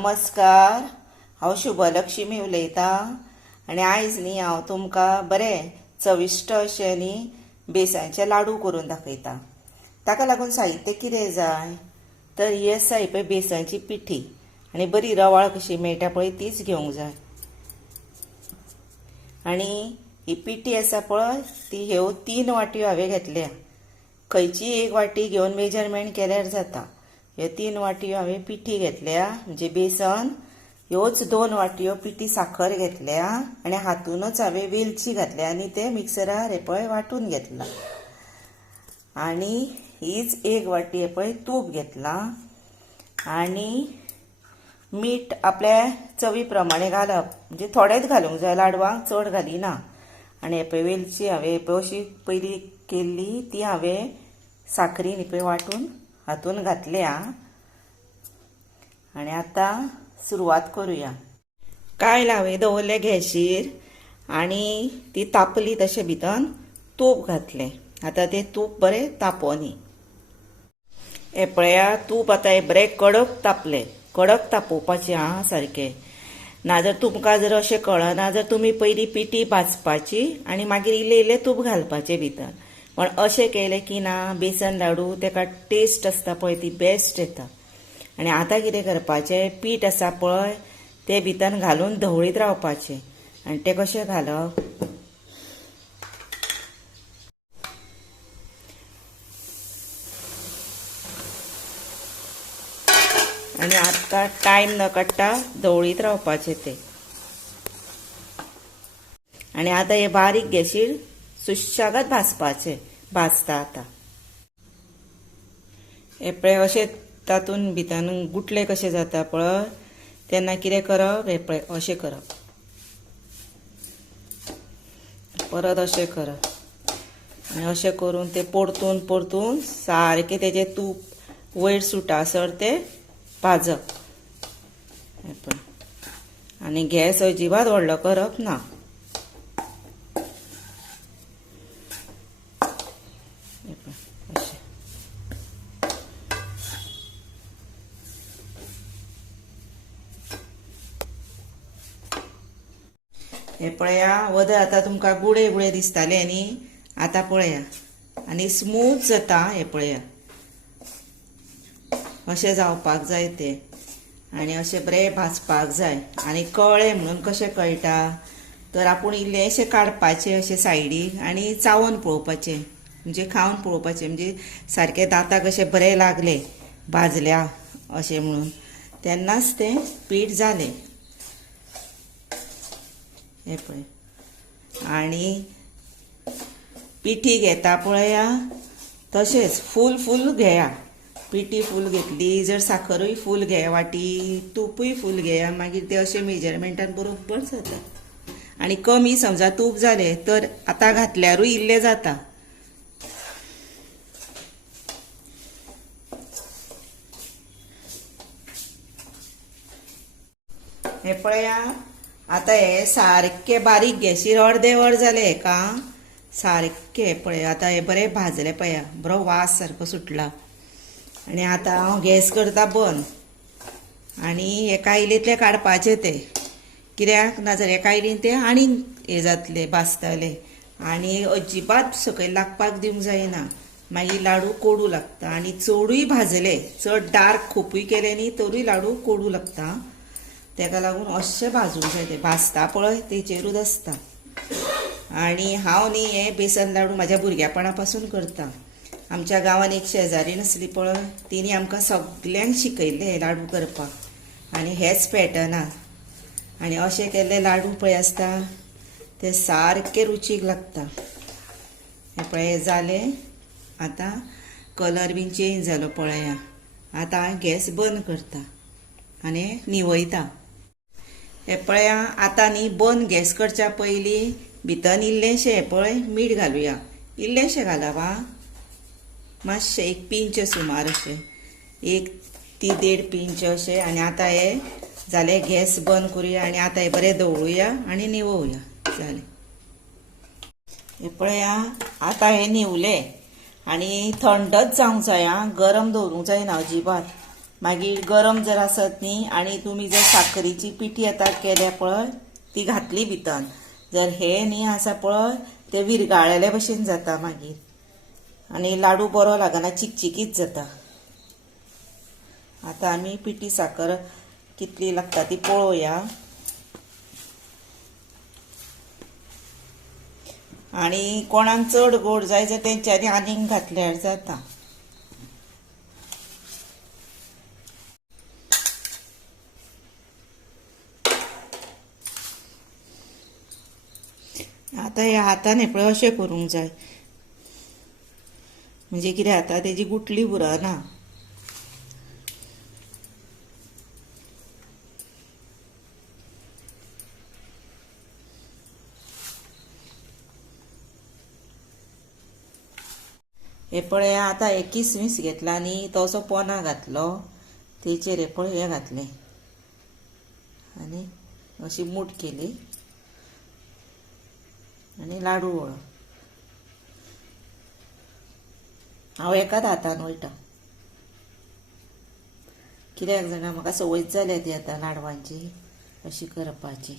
नमस्कार, हांव शुभलक्ष्मी उलयतां आनी आयज न्ही हांव तुमकां बरें चविश्ट अशें न्ही बेसनाचे लाडू करून दाखयतां। ताका लागून साहित्य कितें जाय तर ही आसा ही पळय बेसनाची पिठी आनी बरी रवाळ कशी मेळटा पळय तीच घेवंक जाय। आनी ही पिठी आसा पळय ती ह्यो 3 वाटयो हांवें घेतल्या। खंयची एक वाटी घेवन मेजरमेंट केल्यार जाता। ह्यो 3 वाटयो हांवें पिठी घेतल्या म्हणजे बेसन, ह्योच 2 वाटयो पिठी साखर घेतल्या आनी हातूनच हांवें वेलची घातल्या आनी ते मिक्सरार हे पळय वाटून घेतला। आनी हीच 1 वाटी हे पळय तूप घेतला आनी मीठ आपल्या चवी प्रमाणे घालप, म्हणजे थोडेच घालूंक जाय, लाडवांक चड घालिना। आनी हे पळय वेलची हांवें पळय अशी पयली केल्ली ती हांवें साखरीन ही पळय वाटून हातून घातल्या। आनी आतां सुरवात करूया। कायल हांवें दवरले गॅसीर आनी ती तापली तशें भितर तूप घातलें। आतां तें तूप बरें तापोनी। हे पळया तूप आतां हे बरें कडक तापलें, कडक तापोवपाचें आं सारकें। नाजर तुमकां जर अशें कळना जर तुमी पयली पिठी भाजपाची आनी मागीर इल्लें इल्लें तूप घालपाचें भितर। पण अशें केलें की ना बेसन लाडू तेका टेस्ट आसता पळय ती बेस्ट येता। आनी आतां कितें करपाचें, पीठ आसा पळय तें भितर घालून धवळीत रावपाचें। आनी तें कशें घालप, आनी आतां टायम न काडटा धवळीत रावपाचें तें। आनी आतां हे बारीक गॅसीर सुशेगाद भाजपाचें, भाजता आतां। हे पळय अशें तातून भितर गुटले कशें जाता पळय तेन्ना कितें करप, हे पळय अशें करप, परत अशें करप आनी अशें करून तें परतून परतून सारकें तेजें तूप वयर सुटासर तें भाजप। हे पळय आनी गॅस अजिबात व्हडलो करप ना। हे पळया वदर आतां तुमकां गुळे गुळे दिसताले न्ही, आतां पळया आनी स्मूथ जाता। हे पळया अशें जावपाक जाय तें आनी अशें बरें भाजपाक जाय। आनी कळ्ळें म्हणून कशें कळटा तर आपूण इल्लेशें काडपाचें अशें सायडीक आनी चावोन पळोवपाचें, म्हणजे खावन पळोवपाचें, म्हणजे सारकें दांताक अशें बरें लागलें भाजल्या अशें म्हणून तेन्नाच तें पीठ जालें। हे पळय आनी पिठी घेता पळया तशेंच फूल फूल घेया। पिठी फूल घेतली जर साखरूय फूल घे वाटी, तुपूय फूल घेया, मागीर ते अशें मेजरमेंटान बरोबर जाता। आनी कमी समजा तूप जालें तर आतां घातल्यारूय इल्लें जाता। हे पळया आतां हे सारकें बारीक गॅसीर अर्दे वर जालें हेका सारकें। पळय आतां हे बरें भाजलें पळया, बरो वास सारको सुटला। आनी आतां हांव गॅस करता बंद आनी हे कायलेंतलें काडपाचें तें, कित्याक नाजाल्यार हे कायलीन तें आनीक हें जातलें, भाजतलें आनी अजिबात सकयल लागपाक दिवंक जायना, मागीर लाडू कोडू लागता। आनी चडूय भाजले, चड डार्क खोपूय केले न्ही तरूय लाडू कोडू लागता। तेका लागून अशें भाजूंक जाय, तें भाजता पळय तेचेरूच आसता। आनी हांव न्ही हे बेसन लाडू म्हाज्या भुरग्यापणा पासून करता। आमच्या गांवांत एक शेजारीण आसली पळय तिणी आमकां सगल्यांक शिकयल्लें हे लाडू करपाक आनी हेच पॅटर्नान। आनी अशें केल्ले लाडू पळय आसता ते सारके रुचीक लागता। हे पळय हे जालें, आतां कलर बीन चेंज जालो पळया। आतां हांव गॅस बंद करता आनी निवयता। हे पळया आतां न्ही बंद गॅस करच्या पयलीं भितर इल्लेंशें हे पळय मीठ घालुया, इल्लेंशें घालप आं, मातशें 1 पिंच सुमार अशें, 1 ते 1.5 पिंच अशें। आनी आतां हे जालें, गॅस बंद करुया आनी आतां हे बरें दवळुया आनी निवोवया। जालें, हे पळया आतां हे निवलें आनी थंडच जावंक जाय आं, गरम दवरूंक जायना अजिबात। मागीर गरम जर आसत न्ही आनी तुमी जर साखरेची पिठी आतां केल्या पळय ती घातली भितर जर हे न्ही आसा पळय ते विरगाळलेले भशेन जाता मागीर आनी लाडू बरो लागना चिकचिकीत जाता. आतां आमी पिठी साखर कितली लागता ती पळोवया. आनी कोणाक चड गोड जाय जाल्यार तेंच्यांनी आनीक घातल्यार जाता. आतां हे हातान हे पळय अशें करूंक जाय म्हणजे कितें जाता तेजी गुटली उरना. हे पळय आतां हे किसमीस घेतला न्ही तो असो पोना घातलो तेचेर हे पळय हे घातलें आनी अशी मूठ केली आनी लाडू वळो. हांव एकाच हातान वयता कित्याक जाणा म्हाका संवयच जाल्या ती आतां लाडवांची अशी करपाची.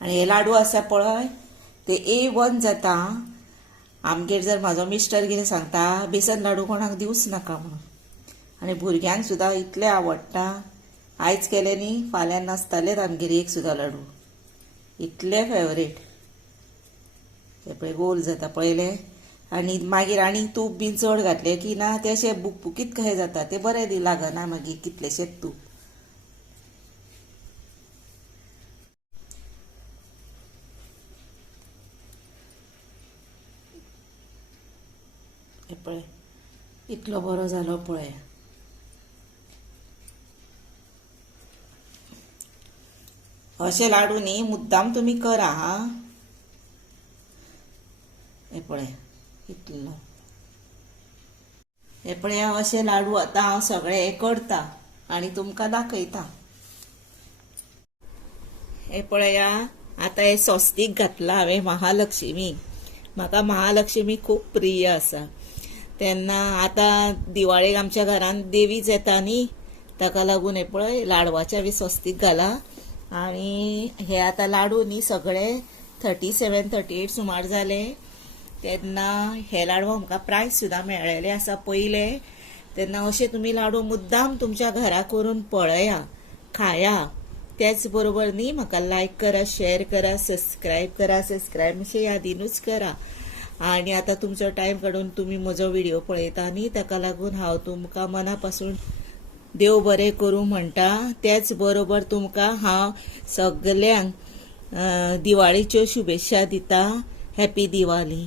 आनी हे लाडू आसा पळय ते A1 जाता. आमगेर जर म्हाजो मिस्टर कितें सांगता बेसन लाडू कोणाक दिवच नाका म्हणून आनी भुरग्यांक सुद्दां इतले आवडटा. आयज केले न्ही फाल्यां नासतालेच आमगेर एक सुद्दां लाडू इतले फेवरेट. हे पळय गोल जाता पळयले आनी मागीर आनी तूप बीन चड घातलें की ना ते अशें बुकबुकीत कशें जाता ते बरें लागना मागीर कितलेशेच तूप. हे पळय इतलो बरो जालो पळय. अशे लाडू न्ही मुद्दाम तुमी करा हा. हे पळय इतलो हे पळय अशे लाडू आतां हांव सगळे करता आनी तुमकां दाखयता. हे पळय आतां हे स्वस्तीक घातला हांवें महालक्ष्मी. म्हाका महालक्ष्मी खूब प्रिय आसा तेन्ना आतां दिवाळेक आमच्या घरान देवीच येता न्ही ताका लागून हे पळय लाडवाचे बी स्वस्तीक घाला. आनी हे आतां लाडू न्ही सगळे 37, 38 सुमार जाले तेन्ना हे लाडू आमकां प्रायज सुद्दां मेळ्ळेले आसा पयले. तेन्ना अशे तुमी लाडू मुद्दाम तुमच्या घरा करून पळया खाया. त्याच बरोबर न्ही म्हाका लायक करा, शेअर करा, सबस्क्रायब करा. सबस्क्रायब मातशें यादीनूच करा. आनी आतां तुमचो टायम काडून तुमी म्हजो व्हिडिओ पळयता न्ही ताका लागून हांव तुमकां मना पासून देव बरें करूं म्हणटा. त्याच बरोबर तुमकां हांव सगल्यांक दिवाळीच्यो शुभेच्छा दिता. हॅपी दिवाळी.